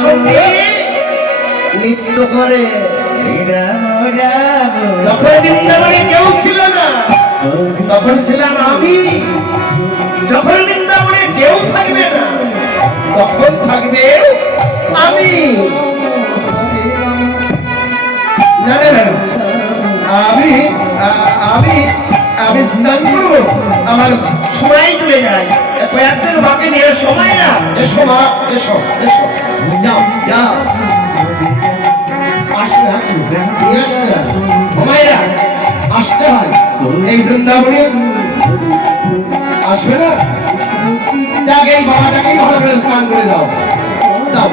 সঙ্গে নৃত্য করে। যখন বৃন্দাবনে কেউ ছিল না তখন ছিলাম আমি, যখন বৃন্দাবনে কেউ থাকবে না তখন থাকবে আমি। না না না, আমি আমি আমি স্নান করবো, আমার সময় চলে যায়, কয়েকদিন বাকি নিয়ে সময় না। এসো মা, এসো এসো, যাও যাও, আসতে আসতে নিয়ে আসতে হয় ঘুমাইরা, আসতে হয় এই বৃন্দাবনে। আসবে না, যাকে এই বাবাটাকেই ভালো করে স্নান করে দাও দাও।